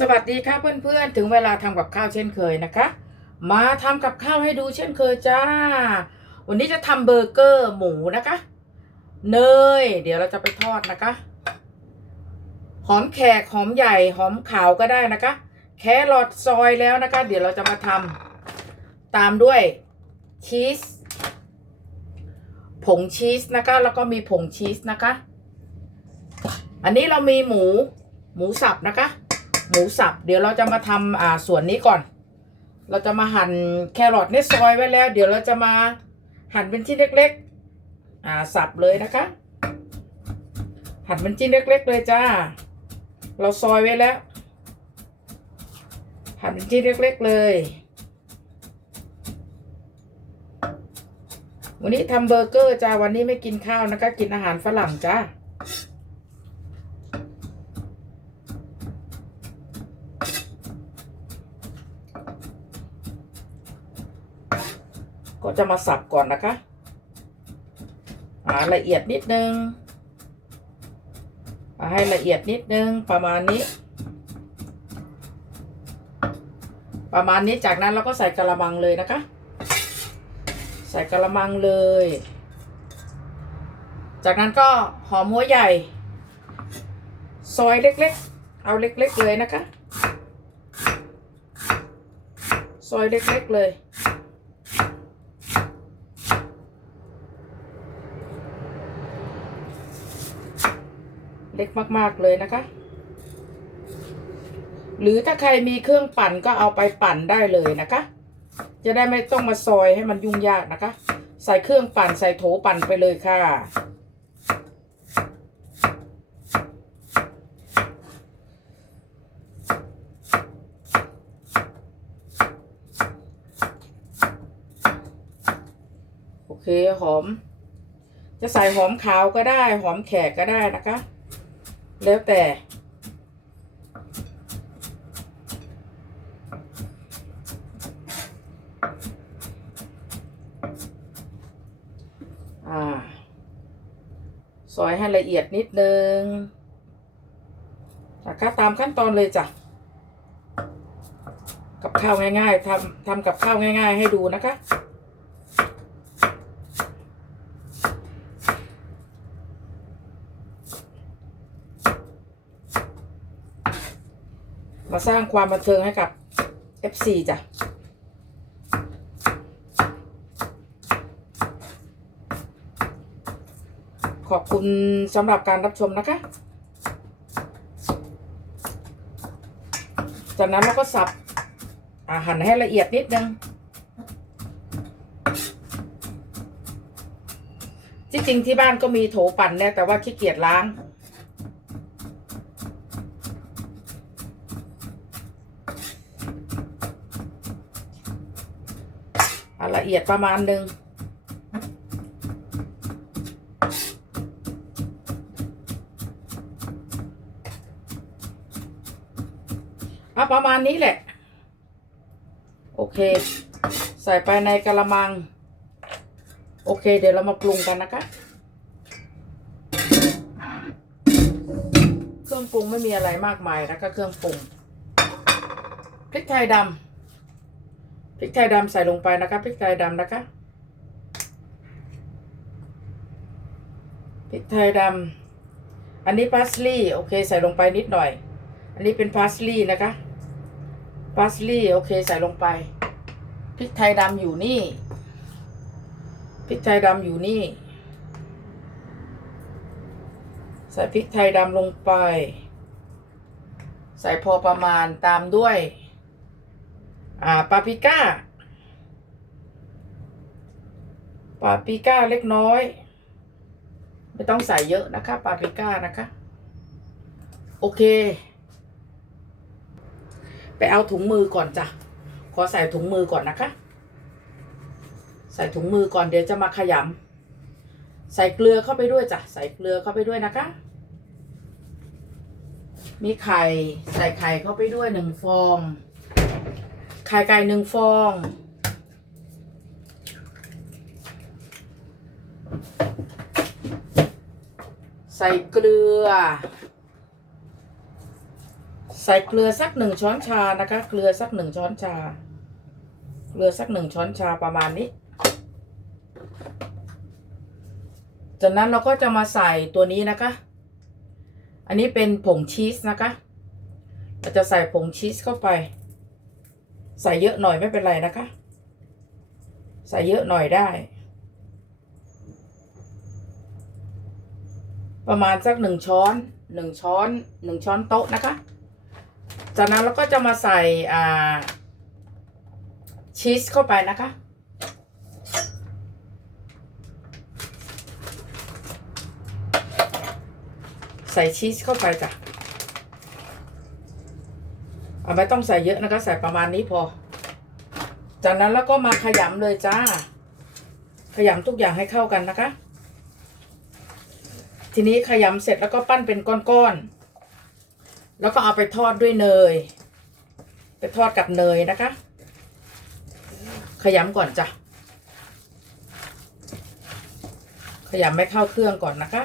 สวัสดีค่ะเพื่อนๆ ถึงเวลาทำกับข้าวเช่นเคยนะคะ มาทำกับข้าวให้ดูเช่นเคยจ้า วันนี้จะทำเบอร์เกอร์หมูนะคะ เนย เดี๋ยวเราจะไปทอดนะคะ หอมแขกหอมใหญ่หอมขาวก็ได้นะคะ แครอทซอยแล้วนะคะ เดี๋ยวเราจะมาทำตามด้วยชีส ผงชีสนะคะ แล้วก็มีผงชีสนะคะ อันนี้เรามีหมูหมูสับนะคะ หมูสับ เดี๋ยวเราจะมาทำอ่าส่วนนี้ก่อน เราจะมาหั่นแครอทเนี่ยซอยไว้แล้ว เดี๋ยวเราจะมาหั่นเป็นชิ้นเล็ก ๆ อ่าสับเลยนะคะ หั่นเป็นชิ้นเล็ก ๆ เลยจ้า เราซอยไว้แล้ว หั่นเป็นชิ้นเล็ก ๆ เลยวันนี้ทำเบอร์เกอร์จ้าวันนี้ไม่กินข้าวนะคะ กินอาหารฝรั่งจ้า จะมาสับก่อนนะคะอ่าละเอียดนิดนึงให้ละเอียดนิดนึงประมาณนี้ ประมาณนี้จากนั้นเราก็ใส่กระมังเลยนะคะ ใส่กระมังเลย จากนั้นก็หอมหัวใหญ่ ซอยเล็กๆ เอาเล็กๆเลยนะคะ ซอยเล็กๆเลย เล็กมาก ๆ เลยนะคะ หรือถ้าใครมีเครื่องปั่นก็เอาไปปั่นได้เลยนะคะ จะได้ไม่ต้องมาซอยให้มันยุ่งยากนะคะ ใส่เครื่องปั่นใส่โถปั่นไปเลยค่ะ โอเคหอม จะใส่หอมขาวก็ได้ หอมแขกก็ได้นะคะ แล้วแต่ อ่า ซอยให้ละเอียดนิดนึงนะคะตามขั้นตอนเลยจ้ะ กับข้าวง่ายๆทำทำกับข้าวง่าย ๆ ให้ดูนะคะ มาสร้างความบันเทิงให้กับ FC จ้ะขอบคุณสำหรับการรับชมนะคะ จากนั้นเราก็สับหั่นให้ละเอียดนิดนึง ที่จริงที่บ้านก็มีโถปั่นเนี่ยแต่ว่าขี้เกียจล้าง ละเอียดประมาณหนึ่งอะประมาณนี้แหละ โอเค ใส่ไปในกระมัง โอเค เดี๋ยวเรามาปรุงกันนะคะ เครื่องปรุงไม่มีอะไรมากมายนะคะเครื่องปรุงพริกไทยดำ ริกไทยดำใส่ลงไปนะคะพริกไทยดำนะคะพริกไทยดำอันนี้พาสลีย์โอเคใส่ลงไปนิดหน่อย อันนี้เป็นพาสลีย์นะคะพาสลีย์โอเคใส่ลงไปพริกไทยดำอยู่นี่พริกไทยดำอยู่นี่ ใส่พริกไทยดำลงไป ใส่พอประมาณตามด้วย อ่าปาปิก้าปาปิก้าเล็กน้อย ไม่ต้องใส่เยอะนะคะปาปิก้านะคะ โอเค ไปเอาถุงมือก่อนจ้ะขอใส่ถุงมือก่อนนะคะ ใส่ถุงมือก่อนเดี๋ยวจะมาขยำใส่เกลือเข้าไปด้วยจ้ะใส่เกลือเข้าไปด้วยนะคะ มีไข่ใส่ไข่เข้าไปด้วยหนึ่งฟอง ไข่ไก่หนึ่งฟอง ใส่เกลือ ใส่เกลือสักหนึ่งช้อนชานะคะ เกลือสักหนึ่งช้อนชา เกลือสักหนึ่งช้อนชาประมาณนี้ จากนั้นเราก็จะมาใส่ตัวนี้นะคะ อันนี้เป็นผงชีสนะคะ เราจะใส่ผงชีสเข้าไป ใส่เยอะหน่อยไม่เป็นไรนะคะ ใส่เยอะหน่อยได้ ประมาณสักหนึ่งช้อนหนึ่งช้อนหนึ่งช้อนโต๊ะนะคะ จากนั้นเราก็จะมาใส่อ่าชีสเข้าไปนะคะใส่ชีสเข้าไปจ้ะ เอาไม่ต้องใส่เยอะนะคะ ใส่ประมาณนี้พอ จากนั้นแล้วก็มาขยำเลยจ้า ขยำทุกอย่างให้เข้ากันนะคะ ทีนี้ขยำเสร็จแล้วก็ปั้นเป็นก้อนๆ แล้วก็เอาไปทอดด้วยเนย ไปทอดกับเนยนะคะ ขยำก่อนจ้ะ ขยำไม่เข้าเครื่องก่อนนะคะ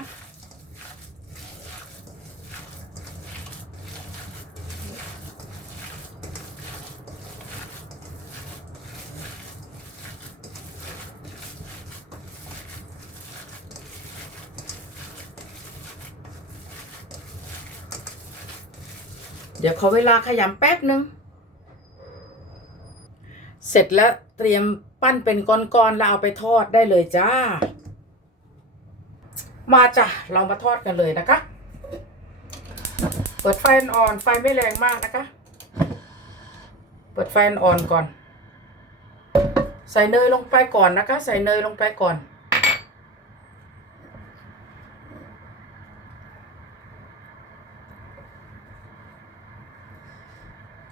เดี๋ยวขอเวลาขยำแป๊บนึง เสร็จแล้วเตรียมปั้นเป็นก้อนๆแล้วเอาไปทอดได้เลยจ้า มาจ้ะ เรามาทอดกันเลยนะคะ เปิดไฟอ่อนไฟไม่แรงมากนะคะ เปิดไฟอ่อนก่อน ใส่เนยลงไปก่อนนะคะ ใส่เนยลงไปก่อน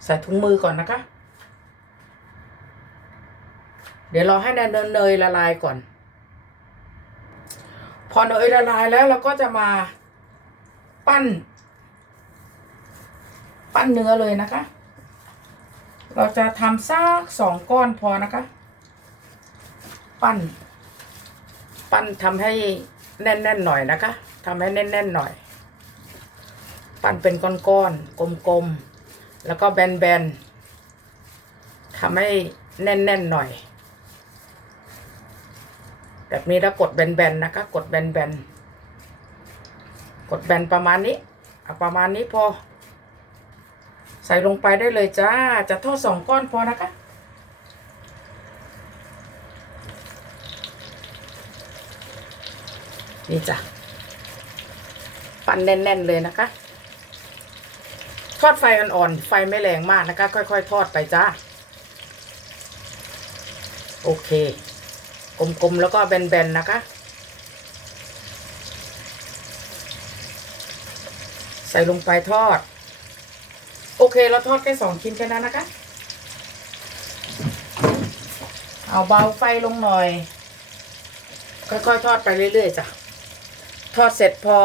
ใส่ถุงมือก่อนนะคะ เดี๋ยวรอให้เนยเนยละลายก่อน พอเนยละลายแล้วเราก็จะมาปั้น ปั้นเนื้อเลยนะคะ เราจะทำซักสองก้อนพอนะคะ ปั้น ปั้นทำให้แน่นๆหน่อยนะคะทำให้แน่นๆหน่อย ปั้นเป็นก้อนๆกลมๆ แล้วก็แบนๆทำให้แน่นๆหน่อย แบบนี้แล้วกดแบนๆนะคะ กดแบนๆกดแบนประมาณนี้เอาประมาณนี้พอ ใส่ลงไปได้เลยจ้า จะทอดสองก้อนพอนะคะนี่จ้ะ ปั้นแน่น ๆ เลยนะคะ ทอดไฟอ่อนๆ ไฟไม่แรงมากนะคะ ค่อยๆ ทอดไปจ้า โอเค กลมๆ แล้วก็แบนๆ นะคะ ใส่ลงไปทอด โอเค เราทอดแค่สองชิ้นแค่นั้นนะคะ เอาเบาไฟลงหน่อย ค่อยๆ ทอดไปเรื่อยๆ จ้ะ ทอดเสร็จพอ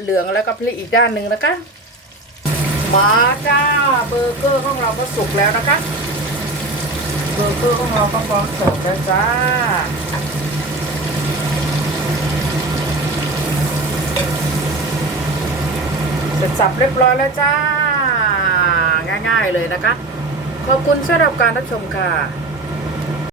เหลืองแล้วก็พลิกอีกด้านหนึ่งนะคะ มาจ้าเบอร์เกอร์ของเราก็สุกแล้วนะคะเบอร์เกอร์ของเราก็พร้อมเสิร์ฟแล้วจ้าเสร็จสับเรียบร้อยแล้วจ้า ง่ายๆเลยนะคะ ขอบคุณสำหรับการรับชมค่ะ